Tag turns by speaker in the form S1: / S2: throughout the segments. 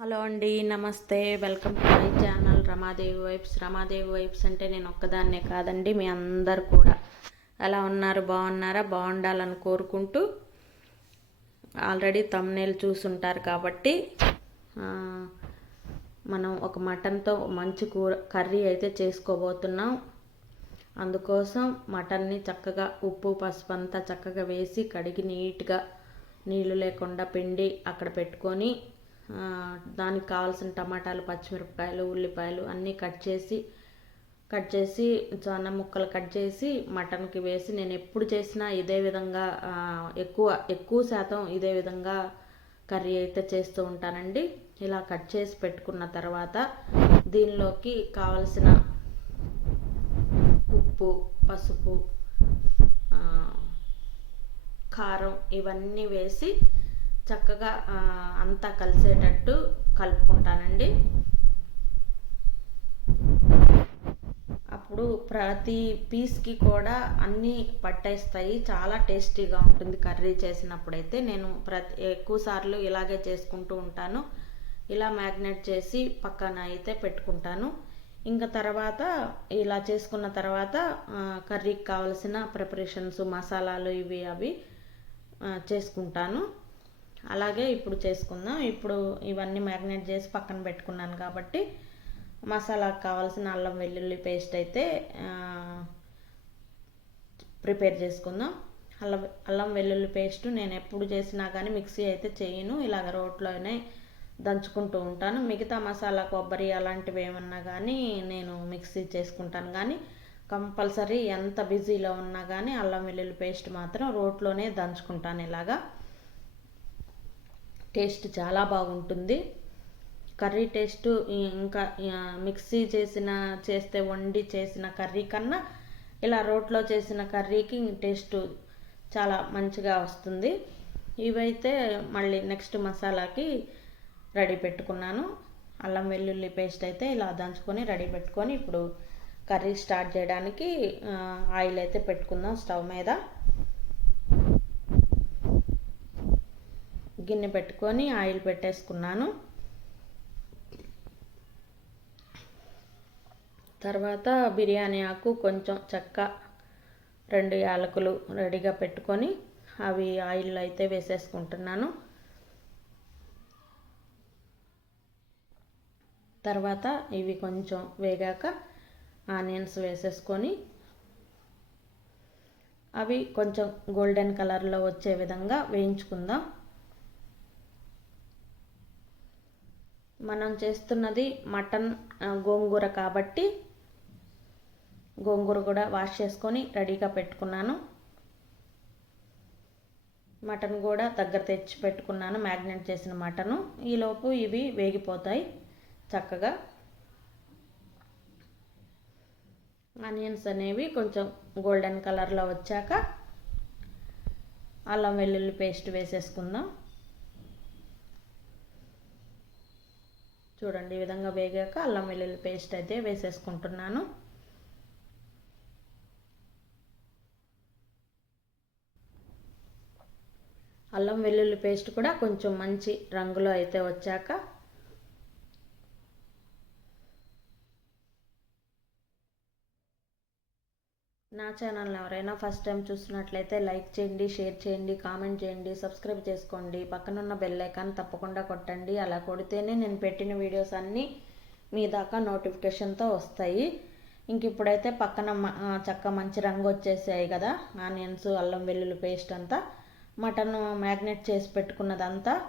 S1: Hello అండి నమస్తే. Welcome to my channel Ramadevi vibes. Ramadevi vibes అంటే నేను ఒక్కదాన్నే కాదండి మీ అందరు కూడా. ఎలా ఉన్నారు? బాగున్నారా? బాగుండాలని కోరుకుంటూ ఆల్రెడీ తమ్నేల్ చూసుంటారు కాబట్టి మనం ఒక మటన్తో మంచి కూర కర్రీ అయితే చేసుకోబోతున్నాం. అందుకోసం మటన్ని చక్కగా ఉప్పు పసుపు అంతా చక్కగా వేసి కడిగి నీట్గా నీళ్ళు లేకుండా పిండి అక్కడ పెట్టుకొని దానికి కావాల్సిన టమాటాలు పచ్చిమిరపకాయలు ఉల్లిపాయలు అన్నీ కట్ చేసి కట్ చేసి చాలా ముక్కలు కట్ చేసి మటన్కి వేసి నేను ఎప్పుడు చేసినా ఇదే విధంగా ఎక్కువ ఎక్కువ శాతం ఇదే విధంగా కర్రీ అయితే చేస్తూ ఉంటానండి. ఇలా కట్ చేసి పెట్టుకున్న తర్వాత దీనిలోకి కావలసిన ఉప్పు పసుపు కారం ఇవన్నీ వేసి చక్కగా అంతా కలిసేటట్టు కలుపుకుంటానండి. అప్పుడు ప్రతి పీస్కి కూడా అన్నీ పట్టేస్తాయి. చాలా టేస్టీగా ఉంటుంది కర్రీ చేసినప్పుడైతే. నేను ప్రతి ఎక్కువసార్లు ఇలాగే చేసుకుంటూ ఉంటాను. ఇలా మ్యాగ్నెట్ చేసి పక్కన అయితే పెట్టుకుంటాను. ఇంకా తర్వాత ఇలా చేసుకున్న తర్వాత కర్రీకి కావలసిన ప్రిపరేషన్స్ మసాలాలు ఇవి అవి చేసుకుంటాను. అలాగే ఇప్పుడు చేసుకుందాం. ఇప్పుడు ఇవన్నీ మ్యారినేట్ చేసి పక్కన పెట్టుకున్నాను కాబట్టి మసాలాకు కావాల్సిన అల్లం వెల్లుల్లి పేస్ట్ అయితే ప్రిపేర్ చేసుకుందాం. అల్లం అల్లం వెల్లుల్లి పేస్ట్ నేను ఎప్పుడు చేసినా కానీ మిక్సీ అయితే చేయను. ఇలాగ రోట్లోనే దంచుకుంటూ ఉంటాను. మిగతా మసాలా కొబ్బరి అలాంటివి ఏమన్నా కానీ నేను మిక్సీ చేసుకుంటాను. కానీ కంపల్సరీ ఎంత బిజీలో ఉన్నా కానీ అల్లం వెల్లుల్లి పేస్ట్ మాత్రం రోట్లోనే దంచుకుంటాను ఇలాగా. టేస్ట్ చాలా బాగుంటుంది. కర్రీ టేస్ట్ ఇంకా మిక్సీ చేసిన చేస్తే వండి చేసిన కర్రీ కన్నా ఇలా రోట్లో చేసిన కర్రీకి టేస్ట్ చాలా మంచిగా వస్తుంది. ఇవైతే మళ్ళీ నెక్స్ట్ మసాలాకి రెడీ పెట్టుకున్నాను. అల్లం వెల్లుల్లి పేస్ట్ అయితే ఇలా దంచుకొని రెడీ పెట్టుకొని ఇప్పుడు కర్రీ స్టార్ట్ చేయడానికి ఆయిల్ అయితే పెట్టుకుందాం స్టవ్ మీద. గిన్నె పెట్టుకొని ఆయిల్ పెట్టేసుకున్నాను. తర్వాత బిర్యానీ ఆకు కొంచెం చెక్క రెండు యాలకులు రెడీగా పెట్టుకొని అవి ఆయిల్లో అయితే వేసేసుకుంటున్నాను. తర్వాత ఇవి కొంచెం వేగాక ఆనియన్స్ వేసేసుకొని అవి కొంచెం గోల్డెన్ కలర్లో వచ్చే విధంగా వేయించుకుందాం. మనం చేస్తున్నది మటన్ గోంగూర కాబట్టి గోంగూర కూడా వాష్ చేసుకొని రెడీగా పెట్టుకున్నాను. మటన్ కూడా దగ్గర తెచ్చి పెట్టుకున్నాను మ్యాగ్నెట్ చేసిన మటను. ఈలోపు ఇవి వేగిపోతాయి చక్కగా. ఆనియన్స్ అనేవి కొంచెం గోల్డెన్ కలర్లో వచ్చాక అల్లం వెల్లుల్లి పేస్ట్ వేసేసుకుందాం. చూడండి ఈ విధంగా వేగాక అల్లం వెల్లుల్లి పేస్ట్ అయితే వేసేసుకుంటున్నాను. అల్లం వెల్లుల్లి పేస్ట్ కూడా కొంచెం మంచి రంగులో అయితే వచ్చాక నా ఛానల్ ఎవరైనా ఫస్ట్ టైం చూసినట్లయితే లైక్ చేయండి షేర్ చేయండి కామెంట్ చేయండి సబ్స్క్రైబ్ చేసుకోండి. పక్కనున్న బెల్ ఐకాన్ తప్పకుండా కొట్టండి. అలా కొడితేనే నేను పెట్టిన వీడియోస్ అన్నీ మీ దాకా నోటిఫికేషన్తో వస్తాయి. ఇంక ఇప్పుడైతే పక్కన మ- చక్క మంచి రంగు వచ్చేసాయి కదా? ఆనియన్స్ అల్లం వెల్లుల్లి పేస్ట్ అంతా. మటన్ మ్యాగ్నెట్ చేసి పెట్టుకున్నదంతా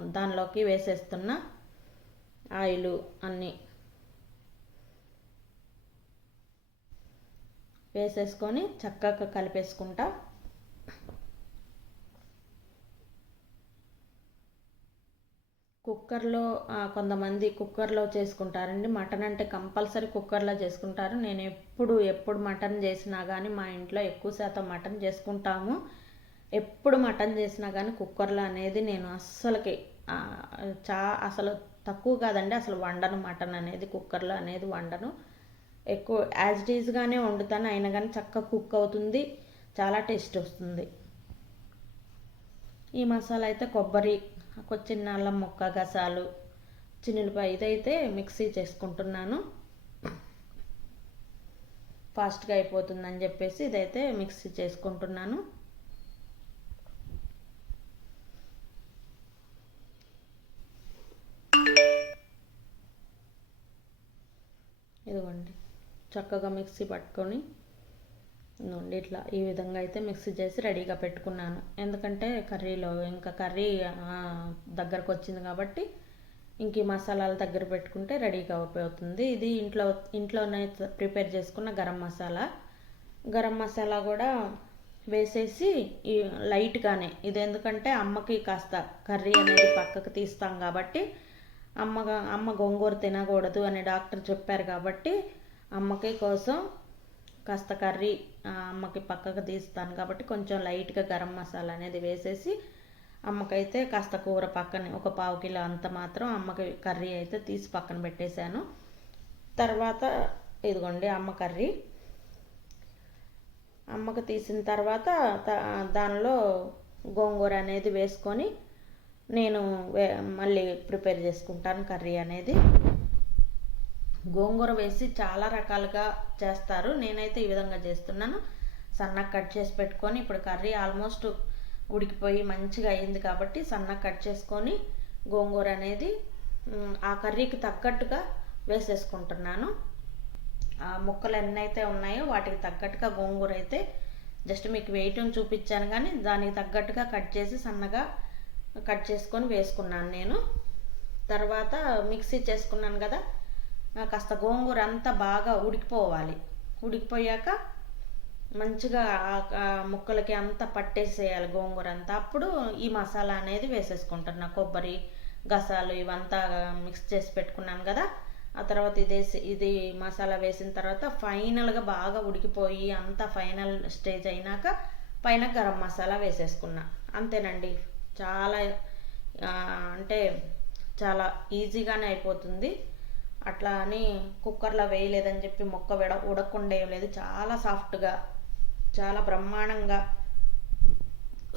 S1: దానిలోకి వేసేస్తున్న. ఆయిలు అన్నీ. వేసేసుకొని చక్కగా కలిపేసుకుంటా. కుక్కర్లో కొంతమంది కుక్కర్లో చేసుకుంటారండి. మటన్ అంటే కంపల్సరీ కుక్కర్లో చేసుకుంటారు. నేను ఎప్పుడు ఎప్పుడు మటన్ చేసినా కానీ మా ఇంట్లో ఎక్కువ శాతం మటన్ చేసుకుంటాము. ఎప్పుడు మటన్ చేసినా కానీ కుక్కర్లో అనేది నేను అస్సలకి చా అసలు తక్కువ కాదండి. అసలు వండను మటన్ అనేది కుక్కర్లో అనేది వండను. ఎక్కువ యాజ్ ఇట్ ఈజ్గానే వండుతాను అయినా కానీ చక్కగా కుక్ అవుతుంది చాలా టేస్ట్ వస్తుంది. ఈ మసాలా అయితే కొబ్బరి చిన్న అల్లం ముక్క గసాలు చిన్నపాయ ఇదైతే మిక్సీ చేసుకుంటున్నాను. ఫాస్ట్గా అయిపోతుందని చెప్పేసి ఇదైతే మిక్సీ చేసుకుంటున్నాను. చక్కగా మిక్సీ పట్టుకొని నుండి ఇట్లా ఈ విధంగా అయితే మిక్సీ చేసి రెడీగా పెట్టుకున్నాను. ఎందుకంటే కర్రీలో ఇంకా కర్రీ దగ్గరకు వచ్చింది కాబట్టి ఇంక ఈ మసాలాలు దగ్గర పెట్టుకుంటే రెడీగా అయిపోతుంది. ఇది ఇంట్లో ఇంట్లోనే ప్రిపేర్ చేసుకున్న గరం మసాలా. గరం మసాలా కూడా వేసేసి ఈ లైట్గానే ఇది ఎందుకంటే అమ్మకి కాస్త కర్రీ అనేది పక్కకు తీస్తాం కాబట్టి అమ్మ అమ్మ గోంగూర తినకూడదు అని డాక్టర్ చెప్పారు కాబట్టి అమ్మకి కోసం కాస్త కర్రీ అమ్మకి పక్కకు తీస్తాను కాబట్టి కొంచెం లైట్గా గరం మసాలా అనేది వేసేసి అమ్మకైతే కాస్త కూర పక్కన ఒక పావు కిలో అంత మాత్రం అమ్మకి కర్రీ అయితే తీసి పక్కన పెట్టేశాను. తర్వాత ఇదిగోండి అమ్మ కర్రీ. అమ్మకు తీసిన తర్వాత దానిలో గోంగూర అనేది వేసుకొని నేను మళ్ళీ ప్రిపేర్ చేసుకుంటాను కర్రీ అనేది. గోంగూర వేసి చాలా రకాలుగా చేస్తారు. నేనైతే ఈ విధంగా చేస్తున్నాను. సన్నగా కట్ చేసి పెట్టుకొని ఇప్పుడు కర్రీ ఆల్మోస్ట్ ఉడికిపోయి మంచిగా అయింది కాబట్టి సన్నగా కట్ చేసుకొని గోంగూర అనేది ఆ కర్రీకి తగ్గట్టుగా వేసేసుకుంటున్నాను. ఆ ముక్కలు ఎన్నైతే ఉన్నాయో వాటికి తగ్గట్టుగా గోంగూర అయితే జస్ట్ మీకు వేయటం చూపించాను కానీ దానికి తగ్గట్టుగా కట్ చేసి సన్నగా కట్ చేసుకొని వేసుకున్నాను నేను. తర్వాత మిక్సీ చేసుకున్నాను కదా కాస్త గోంగూర అంతా బాగా ఉడికిపోవాలి. ఉడికిపోయాక మంచిగా ముక్కలకి అంతా పట్టేసేయాలి గోంగూర అంతా. అప్పుడు ఈ మసాలా అనేది వేసేసుకుంటున్నా కొబ్బరి గసాలు ఇవంతా మిక్స్ చేసి పెట్టుకున్నాను కదా ఆ తర్వాత ఇదేసి ఇది మసాలా వేసిన తర్వాత ఫైనల్గా బాగా ఉడికిపోయి అంతా ఫైనల్ స్టేజ్ అయినాక పైన గరం మసాలా వేసేసుకున్నా. అంతేనండి. చాలా అంటే చాలా ఈజీగానే అయిపోతుంది. అట్లా అని కుక్కర్లో వేయలేదని చెప్పి మొక్క విడ ఉడకుండా ఏం లేదు. చాలా సాఫ్ట్గా చాలా బ్రహ్మాండంగా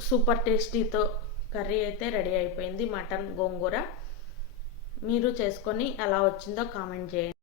S1: సూపర్ టేస్టీతో కర్రీ అయితే రెడీ అయిపోయింది. మటన్ గోంగూర మీరు చేసుకొని ఎలా వచ్చిందో కామెంట్ చేయండి.